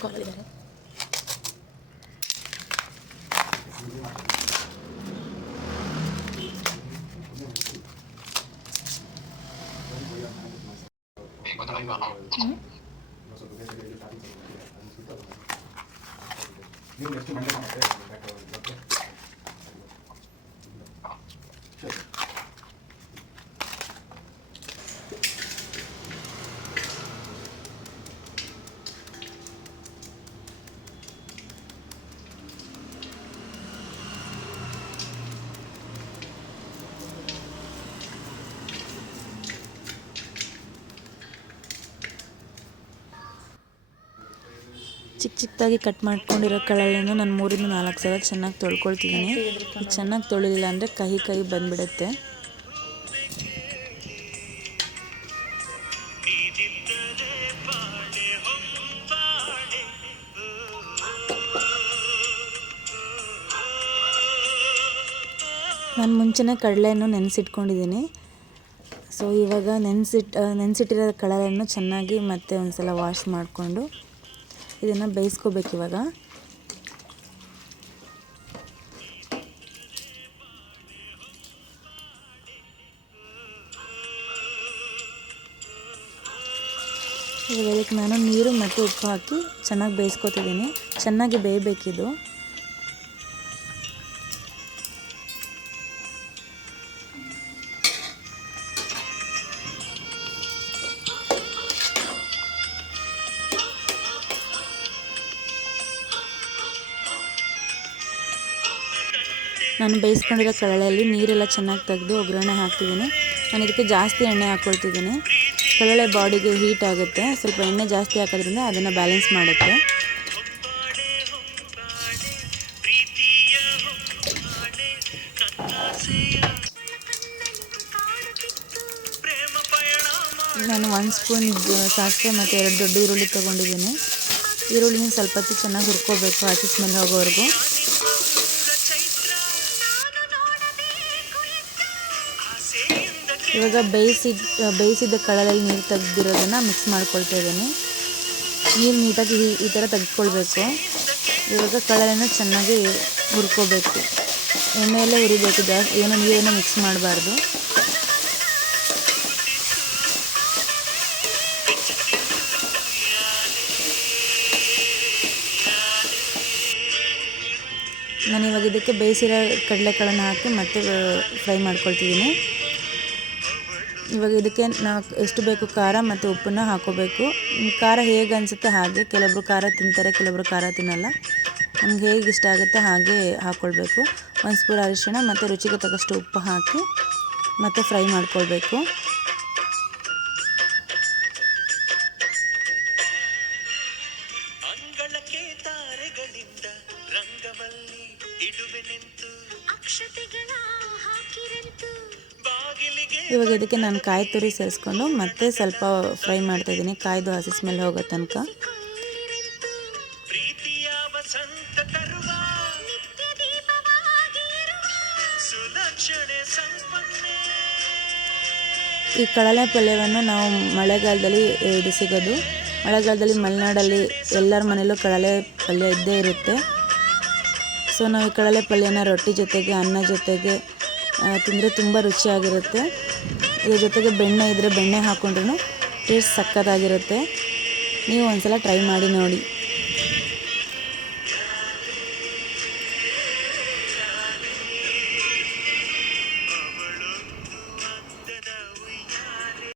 ಕಾಲಲ್ಲಿದ್ದಾರೆ. ಚಿಕ್ಕ ಚಿಕ್ಕದಾಗಿ ಕಟ್ ಮಾಡ್ಕೊಂಡಿರೋ ಕಳಲೆಯನ್ನು ನಾನು 3-4 ಸಲ ಚೆನ್ನಾಗಿ ತೊಳ್ಕೊಳ್ತಿದ್ದೀನಿ. ಇದು ಚೆನ್ನಾಗಿ ತೊಳಿಲಿಲ್ಲ ಅಂದರೆ ಕಹಿ ಬಂದುಬಿಡುತ್ತೆ. ನಾನು ಮುಂಚೆನೇ ಕಡಲೆಯನ್ನು ನೆನೆಸಿಟ್ಕೊಂಡಿದ್ದೀನಿ. ಸೊ ಇವಾಗ ನೆನೆಸಿಟ್ಟಿರೋ ಕಡಲೆಯನ್ನು ಚೆನ್ನಾಗಿ ಮತ್ತೆ ಒಂದು ಸಲ ವಾಶ್ ಮಾಡಿಕೊಂಡು ಇದನ್ನು ಬೇಯಿಸ್ಕೋಬೇಕು. ಇವಾಗ ಇದಕ್ಕೆ ನಾನು ನೀರು ಮತ್ತು ಉಪ್ಪು ಹಾಕಿ ಚೆನ್ನಾಗಿ ಬೇಯಿಸ್ಕೊತಿದ್ದೀನಿ. ಚೆನ್ನಾಗಿ ಬೇಯಬೇಕಿದು. ನಾನು ಬೇಯಿಸ್ಕೊಂಡಿರೋ ಕಡಲೆಯಲ್ಲಿ ನೀರೆಲ್ಲ ಚೆನ್ನಾಗಿ ತೆಗೆದು ಒಗ್ಗರಣೆ ಹಾಕ್ತಿದ್ದೀನಿ. ನಾನು ಇದಕ್ಕೆ ಜಾಸ್ತಿ ಎಣ್ಣೆ ಹಾಕ್ಕೊಳ್ತಿದ್ದೀನಿ. ಕಡಲೆ ಬಾಡಿಗೆ ಹೀಟ್ ಆಗುತ್ತೆ, ಸ್ವಲ್ಪ ಎಣ್ಣೆ ಜಾಸ್ತಿ ಹಾಕೋದ್ರಿಂದ ಅದನ್ನು ಬ್ಯಾಲೆನ್ಸ್ ಮಾಡುತ್ತೆ. ನಾನು 1 ಸ್ಪೂನ್ ಸಾಸಿವೆ ಮತ್ತು 2 ದೊಡ್ಡ ಈರುಳ್ಳಿ ತೊಗೊಂಡಿದ್ದೀನಿ. ಈರುಳ್ಳಿನ ಸ್ವಲ್ಪ ಹೊತ್ತು ಚೆನ್ನಾಗಿ ಹುರ್ಕೋಬೇಕು, ಹಸಿ ಸ್ಮೆಲ್ ಹೋಗೋವರೆಗೂ. ಇವಾಗ ಬೇಯಿಸಿದ ಕಡಲೆಯಲ್ಲಿ ನೀರು ತೆಗೆದಿರೋದನ್ನು ಮಿಕ್ಸ್ ಮಾಡ್ಕೊಳ್ತಾ ಇದ್ದೀನಿ. ನೀರು ನೀಟಾಗಿ ಈ ಥರ ತೆಗೆದುಕೊಳ್ಬೇಕು. ಇವಾಗ ಕಡಲೆನ ಚೆನ್ನಾಗಿ ಹುರ್ಕೋಬೇಕು. ಎಣ್ಣೆಯಲ್ಲೇ ಹುರಿಬೇಕು, ಜಾಸ್ತಿ ಏನೋ ನೀರನ್ನು ಮಿಕ್ಸ್ ಮಾಡಬಾರ್ದು. ನಾನು ಇವಾಗ ಇದಕ್ಕೆ ಬೇಯಿಸಿರೋ ಕಡಲೆಕಾಳನ್ನು ಹಾಕಿ ಮತ್ತೆ ಫ್ರೈ ಮಾಡ್ಕೊಳ್ತಿದ್ದೀನಿ. ಇವಾಗ ಇದಕ್ಕೆ ನಾವು ಎಷ್ಟು ಬೇಕು ಖಾರ ಮತ್ತು ಉಪ್ಪನ್ನು ಹಾಕೋಬೇಕು. ಖಾರ ಹೇಗೆ ಅನಿಸುತ್ತೆ ಹಾಗೆ, ಕೆಲವೊಬ್ರು ಖಾರ ತಿಂತಾರೆ, ಕೆಲವೊಬ್ರು ಖಾರ ತಿನ್ನಲ್ಲ. ನಮ್ಗೆ ಹೇಗೆ ಇಷ್ಟ ಆಗುತ್ತೆ ಹಾಗೆ ಹಾಕ್ಕೊಳ್ಬೇಕು. 1 ಸ್ಪೂನ್ ಅರಿಶಿಣ ಮತ್ತು ರುಚಿಗೆ ತಕ್ಕಷ್ಟು ಉಪ್ಪು ಹಾಕಿ ಮತ್ತು ಫ್ರೈ ಮಾಡ್ಕೊಳ್ಬೇಕು. ಇವಾಗ ಇದಕ್ಕೆ ನಾನು ಕಾಯಿ ತುರಿ ಸೇರಿಸ್ಕೊಂಡು ಮತ್ತೆ ಸ್ವಲ್ಪ ಫ್ರೈ ಮಾಡ್ತಾಯಿದ್ದೀನಿ, ಕಾಯ್ದು ಹಸಿ ಸ್ಮೆಲ್ ಹೋಗೋ ತನಕ. ಈ ಕಡಲೆ ಪಲ್ಯವನ್ನು ನಾವು ಮಳೆಗಾಲದಲ್ಲಿ ಇದು ಸಿಗೋದು. ಮಳೆಗಾಲದಲ್ಲಿ ಮಲೆನಾಡಲ್ಲಿ ಎಲ್ಲರ ಮನೆಯಲ್ಲೂ ಕಡಲೆ ಪಲ್ಯ ಇದ್ದೇ ಇರುತ್ತೆ. ಸೊ ನಾವು ಈ ಕಡಲೆ ಪಲ್ಯನ ರೊಟ್ಟಿ ಜೊತೆಗೆ, ಅನ್ನ ಜೊತೆಗೆ ತಿಂದರೆ ತುಂಬ ರುಚಿಯಾಗಿರುತ್ತೆ. ಇದ್ರ ಜೊತೆಗೆ ಬೆಣ್ಣೆ ಇದ್ದರೆ ಬೆಣ್ಣೆ ಹಾಕ್ಕೊಂಡ್ರೂ ಟೇಸ್ಟ್ ಸಕ್ಕತ್ತಾಗಿರುತ್ತೆ. ನೀವು ಒಂದ್ಸಲ ಟ್ರೈ ಮಾಡಿ ನೋಡಿ.